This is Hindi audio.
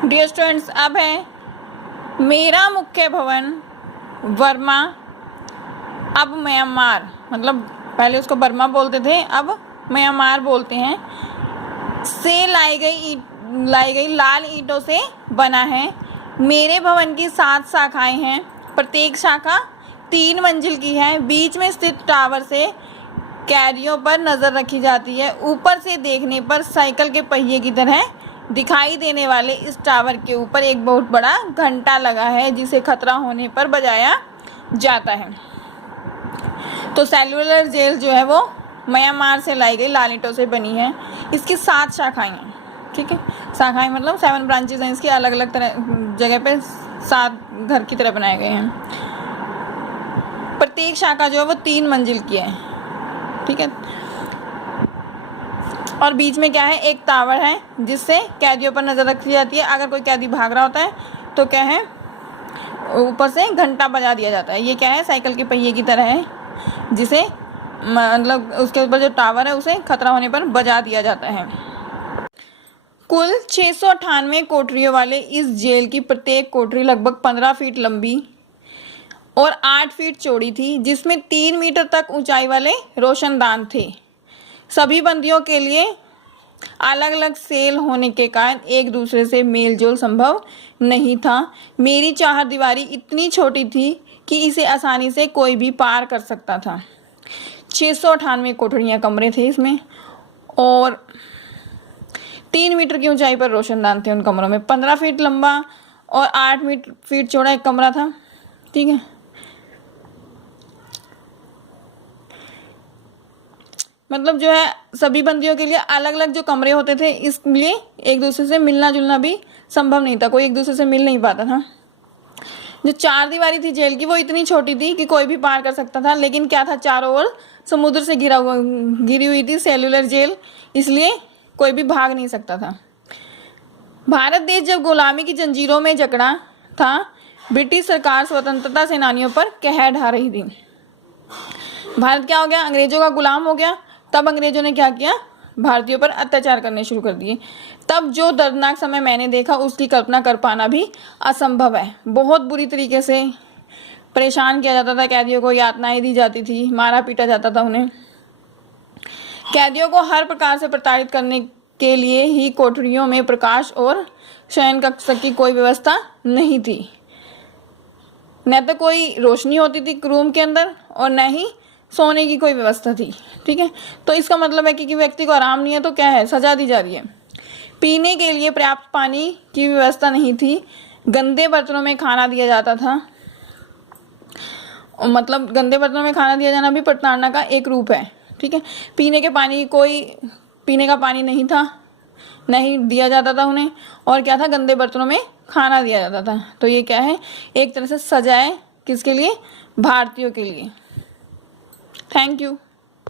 डियर स्टूडेंट्स, अब है मेरा मुख्य भवन वर्मा, अब म्यांमार, मतलब पहले उसको बर्मा बोलते थे, अब म्यांमार बोलते हैं, से लाई गई लाल ईंटों से बना है। मेरे भवन की 7 शाखाएं हैं, प्रत्येक शाखा 3 मंजिल की है। बीच में स्थित टावर से कैदियों पर नज़र रखी जाती है। ऊपर से देखने पर साइकिल के पहिए की तरह दिखाई देने वाले इस टावर के ऊपर एक बहुत बड़ा घंटा लगा है, जिसे खतरा होने पर बजाया जाता है। तो सेलुलर जेल जो है वो म्यांमार से लाई गई लाल ईंटों से बनी है। इसकी 7 शाखाएं हैं, ठीक है। शाखाएं मतलब 7 ब्रांचेज हैं इसकी, अलग अलग तरह जगह पे 7 घर की तरह बनाए गए हैं। प्रत्येक शाखा जो है वो 3 मंजिल की है, ठीक है। और बीच में क्या है, एक टावर है जिससे कैदियों पर नज़र रखी जाती है। अगर कोई कैदी भाग रहा होता है तो क्या है, ऊपर से घंटा बजा दिया जाता है। ये क्या है, साइकिल के पहिए की तरह है, जिसे मतलब उसके ऊपर जो टावर है उसे खतरा होने पर बजा दिया जाता है। कुल 698 कोठरियों वाले इस जेल की प्रत्येक कोठरी लगभग 15 फीट लंबी और 8 फीट चौड़ी थी, जिसमें 3 मीटर तक ऊंचाई वाले रोशनदान थे। सभी बंदियों के लिए अलग अलग सेल होने के कारण एक दूसरे से मेल जोल संभव नहीं था। मेरी चारदीवारी इतनी छोटी थी कि इसे आसानी से कोई भी पार कर सकता था। 698 कोठरियाँ, कमरे थे इसमें, और 3 मीटर की ऊंचाई पर रोशनदान थे उन कमरों में। 15 फीट लंबा और 8 फीट चौड़ा एक कमरा था, ठीक है। मतलब जो है सभी बंदियों के लिए अलग अलग जो कमरे होते थे, इसलिए एक दूसरे से मिलना जुलना भी संभव नहीं था, कोई एक दूसरे से मिल नहीं पाता था। जो चारदीवारी थी जेल की वो इतनी छोटी थी कि कोई भी पार कर सकता था, लेकिन क्या था, चारों ओर समुद्र से घिरी हुई थी सेल्युलर जेल, इसलिए कोई भी भाग नहीं सकता था। भारत देश जब गुलामी की जंजीरों में जकड़ा था, ब्रिटिश सरकार स्वतंत्रता सेनानियों पर कहर ढा रही थी। भारत क्या हो गया, अंग्रेजों का गुलाम हो गया। तब अंग्रेजों ने क्या किया, भारतीयों पर अत्याचार करने शुरू कर दिए। तब जो दर्दनाक समय मैंने देखा उसकी कल्पना कर पाना भी असंभव है। बहुत बुरी तरीके से परेशान किया जाता था कैदियों को, यातनाएं दी जाती थी, मारा पीटा जाता था उन्हें। कैदियों को हर प्रकार से प्रताड़ित करने के लिए ही कोठरियों में प्रकाश और शयन कक्ष की कोई व्यवस्था नहीं थी। न तो कोई रोशनी होती थी रूम के अंदर और न ही सोने की कोई व्यवस्था थी, ठीक है। तो इसका मतलब है कि व्यक्ति को आराम नहीं है तो क्या है, सजा दी जा रही है। पीने के लिए पर्याप्त पानी की व्यवस्था नहीं थी। गंदे बर्तनों में खाना दिया जाता था। मतलब गंदे बर्तनों में खाना दिया जाना भी प्रताड़ना का एक रूप है, ठीक है। पीने का पानी नहीं था, नहीं दिया जाता था उन्हें, और क्या था, गंदे बर्तनों में खाना दिया जाता था। तो ये क्या है, एक तरह से सजा है, किसके लिए, भारतीयों के लिए। Thank you.